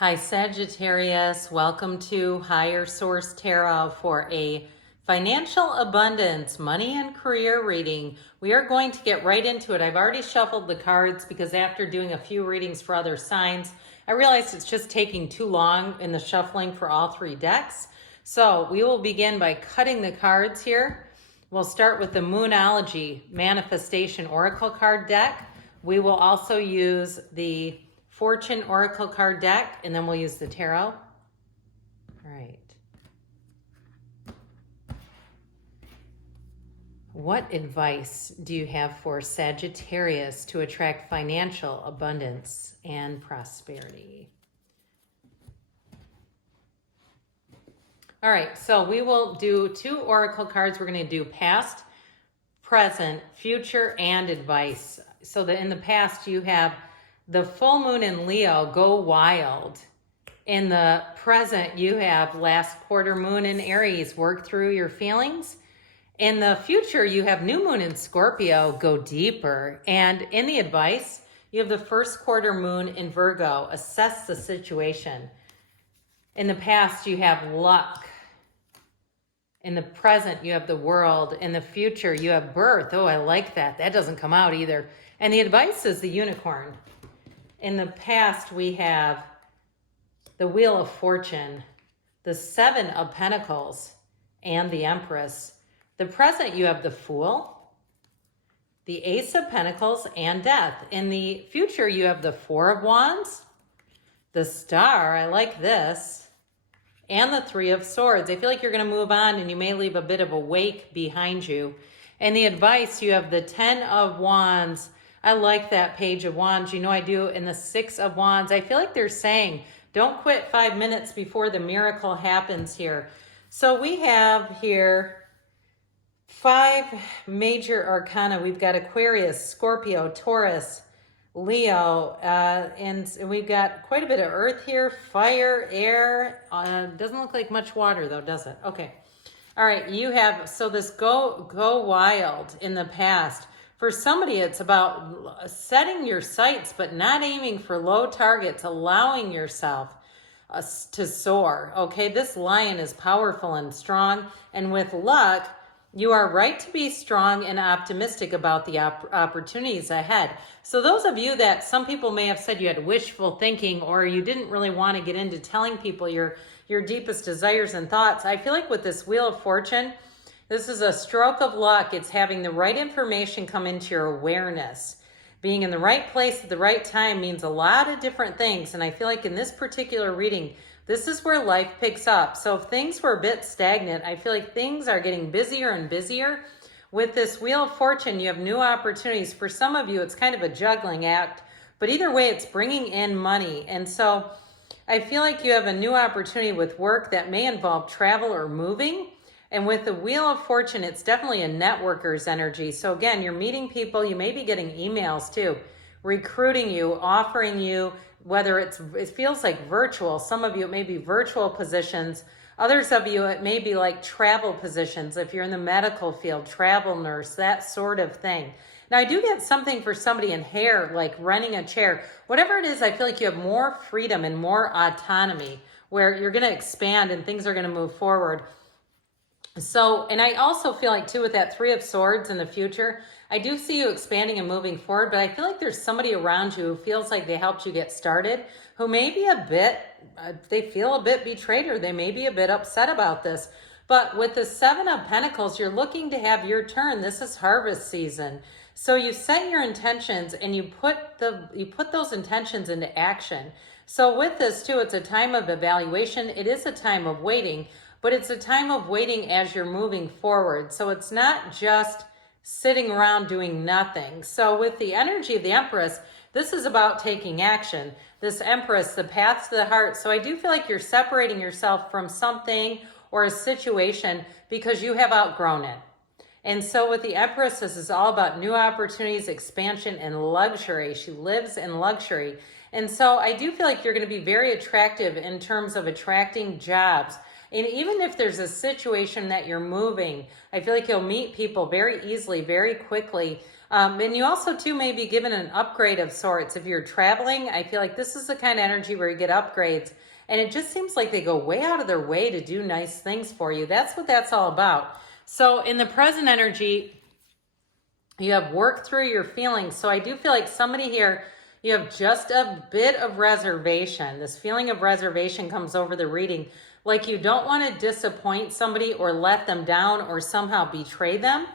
Hi, Sagittarius. Welcome to Higher Source Tarot for a financial abundance, money and career reading. We are going to get right into it. I've already shuffled the cards because after doing a few readings for other signs, I realized it's just taking too long in the shuffling for all three decks. So we will begin by cutting the cards here. We'll start with the Moonology Manifestation Oracle card deck. We will also use the Fortune Oracle card deck, and then we'll use the tarot. All right. What advice do you have for Sagittarius to attract financial abundance and prosperity? All right, so we will do two oracle cards. We're going to do past, present, future, and advice. So that in the past you have the full moon in Leo, go wild. In the present, you have last quarter moon in Aries, work through your feelings. In the future, you have new moon in Scorpio, go deeper. And in the advice, you have the first quarter moon in Virgo, assess the situation. In the past, you have luck. In the present, you have the world. In the future, you have birth. Oh, I like that. That doesn't come out either. And the advice is the unicorn. In the past, we have the Wheel of Fortune, the Seven of Pentacles, and the Empress. The present, you have the Fool, the Ace of Pentacles, and Death. In the future, you have the Four of Wands, the Star, I like this, and the Three of Swords. I feel like you're going to move on and you may leave a bit of a wake behind you. And the advice, you have the Ten of Wands. I like that Page of Wands. You know I do. In the Six of Wands, I feel like they're saying, don't quit 5 minutes before the miracle happens here. So we have here 5 major arcana. We've got Aquarius, Scorpio, Taurus, Leo, and we've got quite a bit of earth here, fire, air. Doesn't look like much water though, does it? Okay. All right, you have, so this go wild in the past. For somebody, it's about setting your sights, but not aiming for low targets, allowing yourself to soar. Okay, this lion is powerful and strong, and with luck, you are right to be strong and optimistic about the opportunities ahead. So those of you that some people may have said you had wishful thinking or you didn't really want to get into telling people your deepest desires and thoughts, I feel like with this Wheel of Fortune, this is a stroke of luck. It's having the right information come into your awareness. Being in the right place at the right time means a lot of different things. And I feel like in this particular reading, this is where life picks up. So if things were a bit stagnant, I feel like things are getting busier and busier. With this Wheel of Fortune, you have new opportunities. For some of you, it's kind of a juggling act. But either way, it's bringing in money. And so I feel like you have a new opportunity with work that may involve travel or moving. And with the Wheel of Fortune, it's definitely a networker's energy. So again, you're meeting people. You may be getting emails too, recruiting you, offering you, whether it feels like virtual. Some of you, it may be virtual positions. Others of you, it may be like travel positions. If you're in the medical field, travel nurse, that sort of thing. Now, I do get something for somebody in hair, like renting a chair. Whatever it is, I feel like you have more freedom and more autonomy where you're going to expand and things are going to move forward. So, and I also feel like too with that Three of Swords in the future, I do see you expanding and moving forward, but I feel like there's somebody around you who feels like they helped you get started, who may be a bit, they feel a bit betrayed or they may be a bit upset about this. But with the Seven of Pentacles, you're looking to have your turn. This is harvest season. So you set your intentions and you put those intentions into action. So with this too, it's a time of evaluation. It is a time of waiting. But it's a time of waiting as you're moving forward. So it's not just sitting around doing nothing. So with the energy of the Empress, this is about taking action. This Empress, the path to the heart. So I do feel like you're separating yourself from something or a situation because you have outgrown it. And so with the Empress, this is all about new opportunities, expansion, and luxury. She lives in luxury. And so I do feel like you're going to be very attractive in terms of attracting jobs. And even if there's a situation that you're moving, I feel like you'll meet people very easily, very quickly. And you also too may be given an upgrade of sorts. If you're traveling, I feel like this is the kind of energy where you get upgrades. And it just seems like they go way out of their way to do nice things for you. That's what that's all about. So in the present energy, you have worked through your feelings. So I do feel like somebody here, you have just a bit of reservation. This feeling of reservation comes over the reading. Like you don't want to disappoint somebody or let them down or somehow betray them.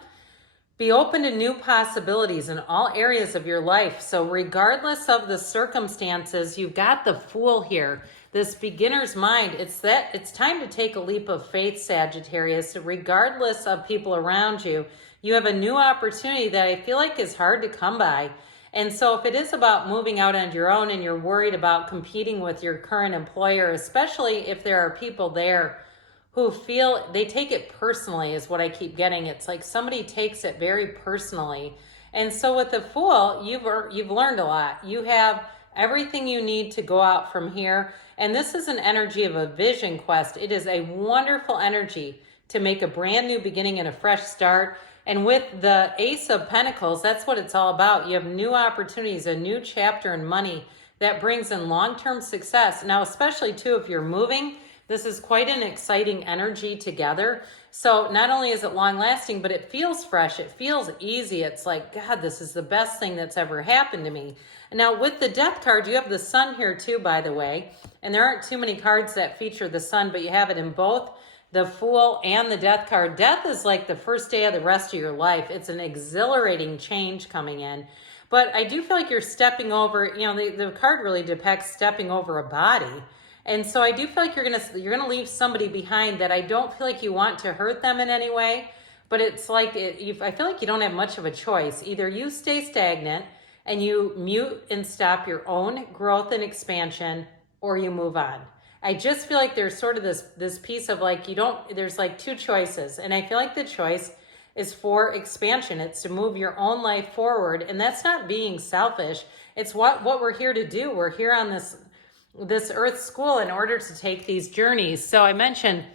Be open to new possibilities in all areas of your life. So regardless of the circumstances, you've got the Fool here. This beginner's mind, it's time to take a leap of faith, Sagittarius. Regardless of people around you, you have a new opportunity that I feel like is hard to come by. And so if it is about moving out on your own and you're worried about competing with your current employer, especially if there are people there who feel they take it personally, is what I keep getting. It's like somebody takes it very personally. And so with the Fool, you've learned a lot. You have everything you need to go out from here. And this is an energy of a vision quest. It is a wonderful energy to make a brand new beginning and a fresh start. And with the Ace of Pentacles, that's what it's all about. You have new opportunities, a new chapter in money that brings in long-term success. Now, especially too, if you're moving, this is quite an exciting energy together. So not only is it long lasting, but it feels fresh. It feels easy. It's like, God, this is the best thing that's ever happened to me. Now with the Death card, you have the Sun here too, by the way. And there aren't too many cards that feature the Sun, but you have it in both the Fool and the Death card. Death is like the first day of the rest of your life. It's an exhilarating change coming in. But I do feel like you're stepping over, the card really depicts stepping over a body. And so I do feel like you're gonna leave somebody behind that I don't feel like you want to hurt them in any way, but it's like I feel like you don't have much of a choice. Either you stay stagnant and you mute and stop your own growth and expansion, or you move on. I just feel like there's sort of this piece of like there's like two choices, and I feel like the choice is for expansion. It's to move your own life forward, and that's not being selfish. It's what we're here to do. We're here on this Earth school in order to take these journeys. So I mentioned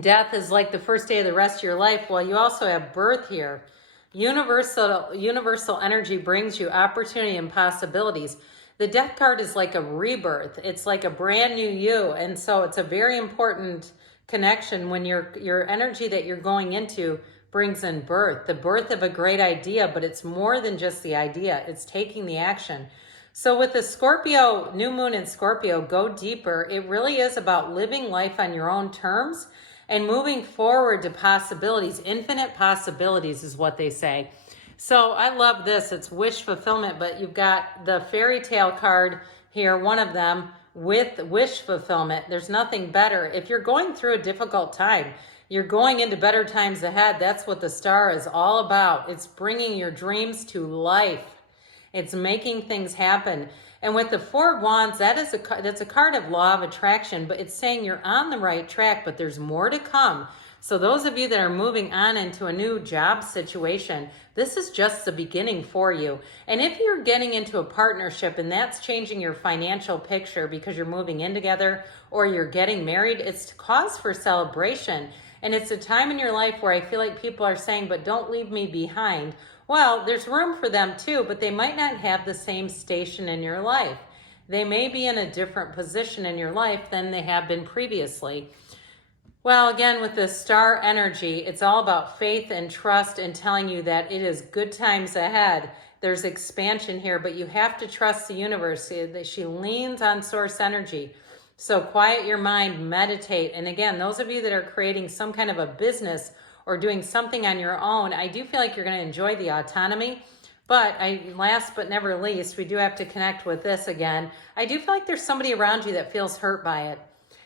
death is like the first day of the rest of your life. Well, you also have birth here. Universal energy brings you opportunity and possibilities. The Death card is like a rebirth. It's like a brand new you. And so it's a very important connection when your energy that you're going into brings in birth, the birth of a great idea, but it's more than just the idea. It's taking the action. So with the Scorpio, new moon in Scorpio, go deeper. It really is about living life on your own terms and moving forward to possibilities. Infinite possibilities is what they say. So I love this. It's wish fulfillment, but you've got the fairy tale card here, one of them, with wish fulfillment. There's nothing better. If you're going through a difficult time, you're going into better times ahead. That's what the star is all about. It's bringing your dreams to life. It's making things happen. And with the Four of Wands, that's a card of law of attraction, but it's saying you're on the right track, but there's more to come. So those of you that are moving on into a new job situation, this is just the beginning for you. And if you're getting into a partnership and that's changing your financial picture because you're moving in together or you're getting married, it's cause for celebration. And it's a time in your life where I feel like people are saying, but don't leave me behind. Well, there's room for them too, but they might not have the same station in your life. They may be in a different position in your life than they have been previously. Well, again, with the star energy, it's all about faith and trust and telling you that it is good times ahead. There's expansion here, but you have to trust the universe. She leans on source energy. So quiet your mind, meditate. And again, those of you that are creating some kind of a business or doing something on your own, I do feel like you're going to enjoy the autonomy. But last but never least, we do have to connect with this again. I do feel like there's somebody around you that feels hurt by it.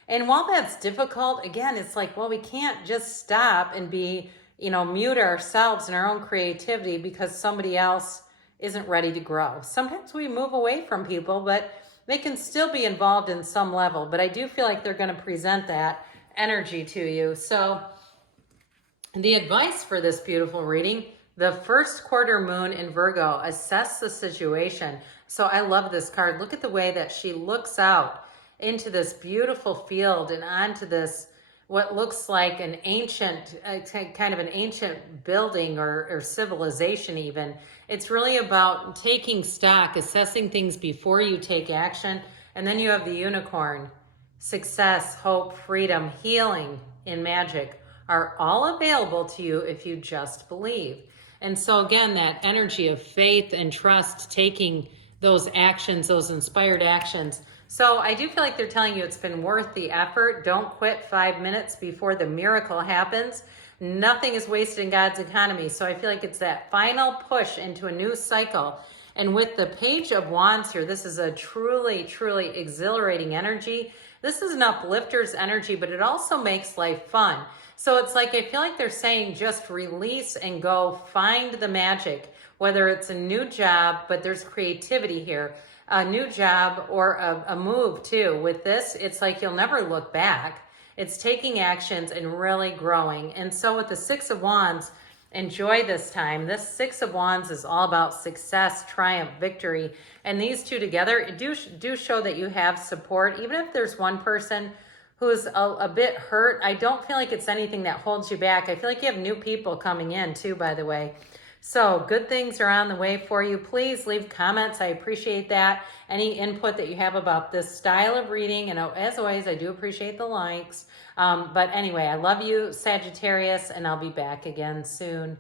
And while that's difficult, again, it's like, well, we can't just stop and mute ourselves and our own creativity because somebody else isn't ready to grow. Sometimes we move away from people, but they can still be involved in some level. But I do feel like they're going to present that energy to you. So the advice for this beautiful reading, the first quarter moon in Virgo, assess the situation. So I love this card. Look at the way that she looks out into this beautiful field and onto this what looks like an ancient, kind of an ancient building or civilization even. It's really about taking stock, assessing things before you take action. And then you have the unicorn. Success, hope, freedom, healing, and magic are all available to you if you just believe. And so again, that energy of faith and trust, taking those actions, those inspired actions. So I do feel like they're telling you it's been worth the effort. Don't quit 5 minutes before the miracle happens. Nothing is wasted in God's economy. So I feel like it's that final push into a new cycle. And with the Page of Wands here, this is a truly, truly exhilarating energy. This is an uplifter's energy, but it also makes life fun. So it's like, I feel like they're saying just release and go find the magic, whether it's a new job, but there's creativity here, a new job or a move too. With this, it's like you'll never look back. It's taking actions and really growing. And so with the Six of Wands, enjoy this time. This Six of Wands is all about success, triumph, victory. And these two together do show that you have support. Even if there's one person who's a bit hurt, I don't feel like it's anything that holds you back. I feel like you have new people coming in too, by the way. So good things are on the way for you. Please leave comments. I appreciate that. Any input that you have about this style of reading. And as always, I do appreciate the likes. But anyway, I love you, Sagittarius, and I'll be back again soon.